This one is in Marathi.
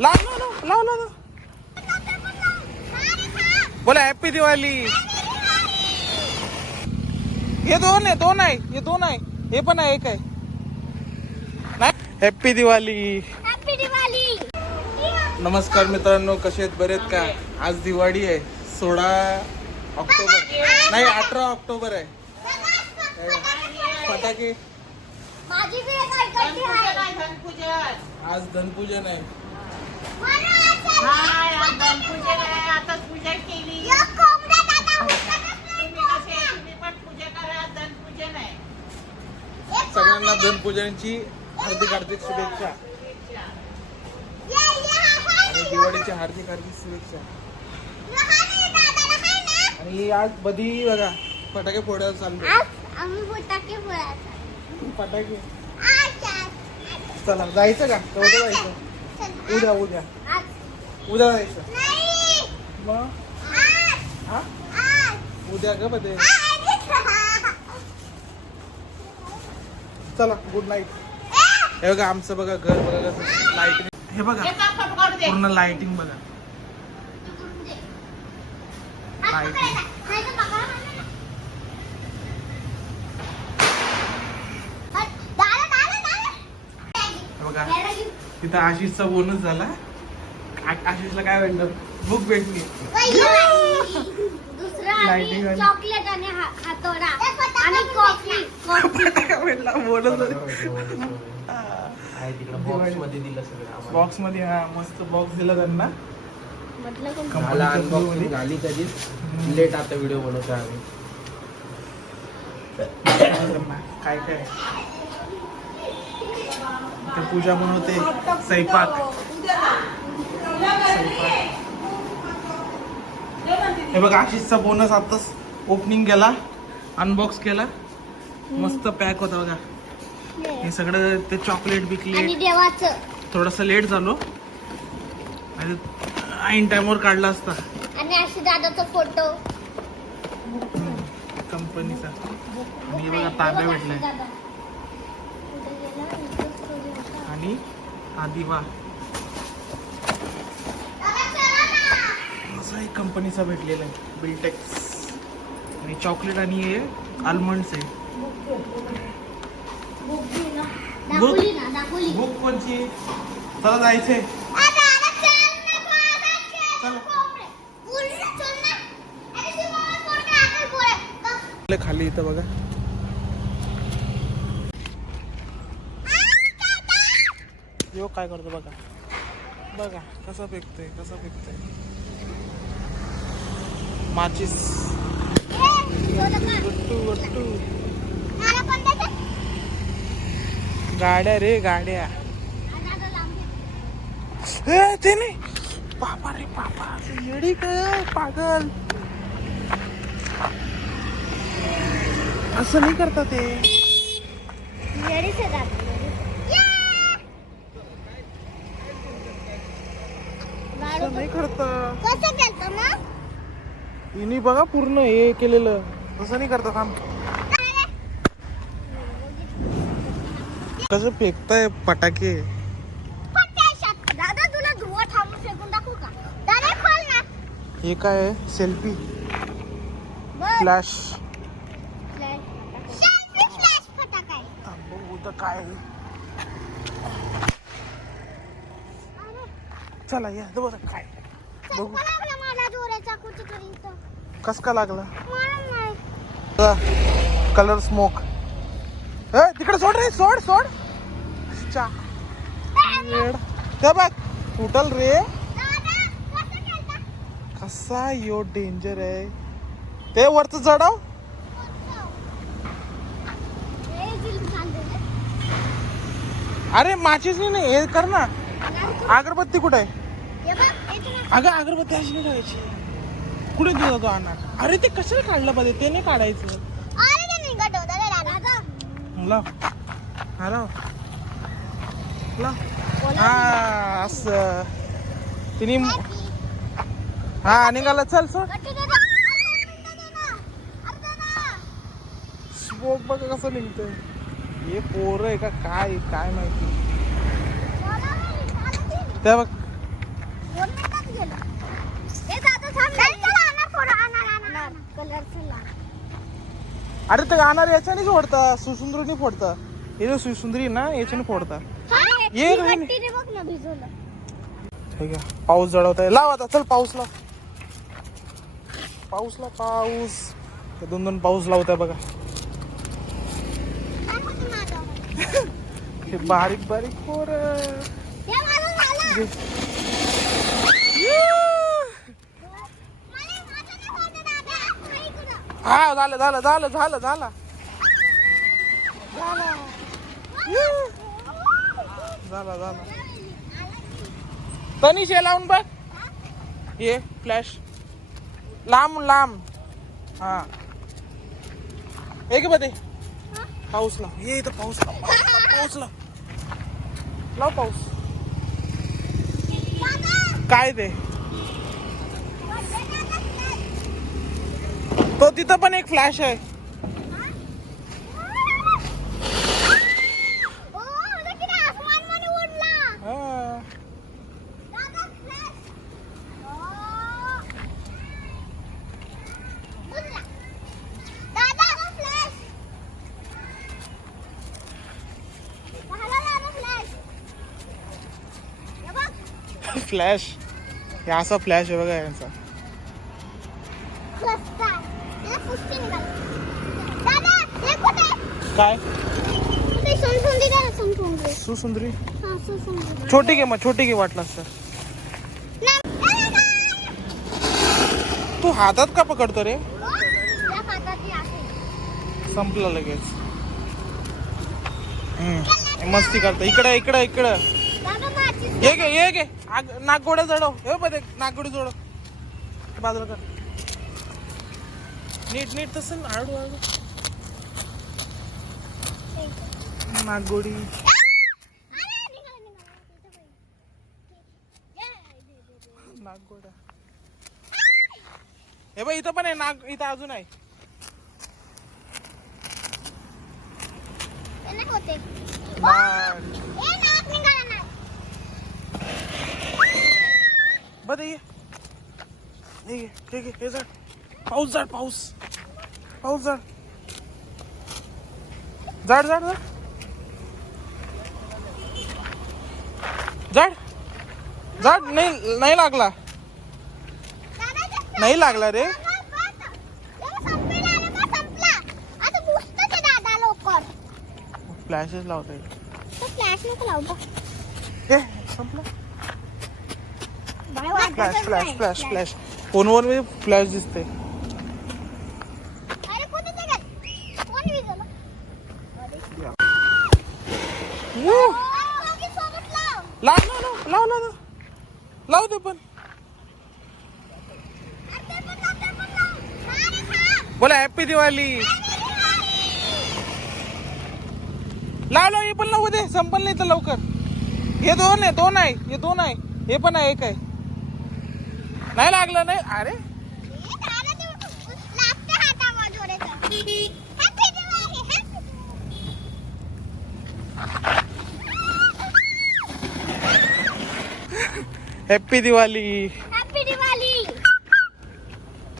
लाव लाव लाव लाव लाव. बोला हॅपी दिवाळी. हे दोन आहे हे दोन आहे हे पण आहे एक आहे नाही. हॅपी दिवाळी. हॅपी दिवाळी. नमस्कार मित्रांनो, कसे आहेत? बरे आहेत का? आज दिवाळी आहे 16 ऑक्टोबर नाही 18 ऑक्टोबर आहे. फटाके माझी बी एक ऐकायची आहे. आज धनपूजन आहे. आताच पूजा केली. एक कोंबडा दादा तुम्ही पण पूजा करा. धनपूजन आहे. सगळ्यांना धनपूजनाची हार्दिक हार्दिक शुभेच्छा आणि दिवाळीच्या हार्दिक हार्दिक शुभेच्छा. आणि आज बधी बघा फटाके फोडायला चाललो. आम्ही फटाके फोडायचे. फटाके चला जायचं का? उद्या जायचं. उद्या उद्या उद्या जायचं मग. हा उद्या ग बदे. चला गुड नाईट. हे बघा आमचं बघा घर बघा कसं लाईटिंग. हे बघा पूर्ण लाईटिंग बघा. लाईटिंग बघा. तिथं आशिषचा बोनस झाला. आशिषला काय भेटलं? बुक भेटली. Lighting आणि- चॉकलेट आणि हातोडा आणि कॉफी. भेटला बोनस. बॉक्स मध्ये दिलं सगळं. बॉक्स मध्ये हा मस्त बॉक्स दिला त्यांना. मला अनबॉक्सिंग झाली कधीच लेट आता व्हिडिओ बनवतो आम्ही. काय काय इथे पूजा पण होते. स्वयंपाक. हे बघा आशिषचा बोनस आताच ओपनिंग केला, अनबॉक्स केला. मस्त पॅक होता बघा. हे सगळं ते चॉकलेट आणि बिकलेट. देवाचं. थोडस लेट झालो आणि ऐन टाइमवर काढला असता. आणि अशी दादाचा फोटो कंपनीचा. आणि हे बघा तांब्या भेटलाय आणि हा दिवा असा एक कंपनीचा भेटलेला आहे बिल्टेक्स. आणि चॉकलेट आणि हे आल्मंड्स आहे. दाखवली. बुक कोणची? चला जायचंय. खाली इथं बघा. यो काय करतो बघा. बघा कसं फेकतोय कसं फेकतोय. माचीस. गट्टू गट्टू. गाड्या रे गाड्या. ए ते नाही. बाबा रे बाबा येडी काय पागल. असं नाही करता ते. असं नाही करता. कसं केलं मग? तिने बघा पूर्ण हे केलेलं. तसं नाही करता. थांब. कसं फेकताय फटाके. दादा तुला धुवा थांबून फेकून दाखवू का? दादा खोल ना. हे काय आहे? Selfie flash. फ्लॅश फटाका आहे. बघू तर काय आहे. चला या बघा काय बघू. मला जोराचा कुठेतरी कस का लागला? मला नाही. Colour smoke. तिकडे सोड रे. सोड सोड. चा. ते बघ फुटल रे. दादा कसं केलं? कसा यो डेंजर आहे. ते वरच चढव. अरे माचीच नाही. हे कर ना. अगरबत्ती कुठे आहे? अगं अगरबत्ती अशी नाही करायची. कुठे तुझा तो आणा. अरे ते कशाला काढलं पाहिजे? ते नाही काढायचं. लाव. हा लाव. लाव. हा असं तिने. हा निघाला. चल सोड. स्मोक बघ कसं निघतंय. हे पोरं आहे का काय काय माहिती. त्या बघ कलरचं लाल. अरे ते गाणार याच्याने फोडता, सुसुंदरीने फोडता. हे जो सुसुंदरी ना याच्याने फोडता. हा, ये ही रोहिणी. भट्टी रे बघ ना भिजवलं. ठीक आहे, पाऊस जळवताय. लाव आता, चल पाऊस लाव. पाऊस लाव, पाऊस. ते दोन दोन पाऊस लावताय बघा. काय होतं माझं? हे बारीक बारीक पोर. हे माझं झालं. मला माझं नाही होतं दादा. हा, इकडं. हा झालं झालं झालं झालं झालं झालं झालं. तनिष हे लावून बघ. ये फ्लॅश लांब लांब. हा एक बदे पाऊस लाव. ये इथं पाऊस लाव, पाऊस लाव. लाव पाऊस. काय ते तो तिथं पण एक फ्लॅश आहे. ओ, उद्या किती आसमानमध्ये उडला. हा. दादा, फ्लॅश. ओ. उडला. दादा, फ्लॅश. झाला दादा, फ्लॅश. हे बघ. फ्लॅश. हे असा फ्लॅश आहे बघा यांचा. रस्ता. याला पुष्टी निघाली. दादा, हे कुठे? काय ते सोनसुंदी द्या ना, सोनसुंदी. सुसुंदरी हा, सोनसुंदी. छोटी घे, मग छोटी घे वाटलं तर. नाही. तू हातात का पकडतो रे? ओ, या हाताची आहे. संपलं लगेच. मस्ती करतो. इकडे इकडे इकडे. दादा, माझी. ये घे ये घे. नागगोड्या जडव. हे बघ नागगोडी जोड. बाजूला कर. नीट नीट तसं आडू आडू. नागगोडी. अरे, निघाला, निघाला. नागगोड्या. हे बघ इथं पण आहे नाग. इथं अजून आहे. ते नाही होते. नाग. ए, नाक निघाला नाही. बघ ये. हे घे, हे घे, हे जड. पाऊस जड, पाऊस. पाऊस जड. जड जड जड. जड जड. नाही नाही लागला. दादा, ते नाही लागला रे. दादा, बस. हे संपेला आलं का? संपला. आता बुजतं ते दादा लवकर. फ्लॅशेस लावता तो फ्लॅश नको लावू बघ. हे संपलं. बाय, वाटतच फ्लॅश फ्लॅश नाही. Flash flash. फोनवर मी फ्लॅश दिसते. अरे, कुठे ते गेलं? कोण विजवलं? वू. अरे, दोघी सोबत लाव. लाव लाव लाव लाव लाव लाव ते पण. अरे, ते पण लाव, ते पण लाव. अरे, थांब. बोला हॅपी दिवाळी. लाव लाव. हे पण लावू दे. संपल नाही तर लवकर. हे दोन आहे, दोन आहे. हे दोन आहे. हे पण आहे, एक आहे. नाही लागलं नाही. अरे हे दादा, ते लागते हातावर जोराचं. Happy Diwali, happy happy Diwali.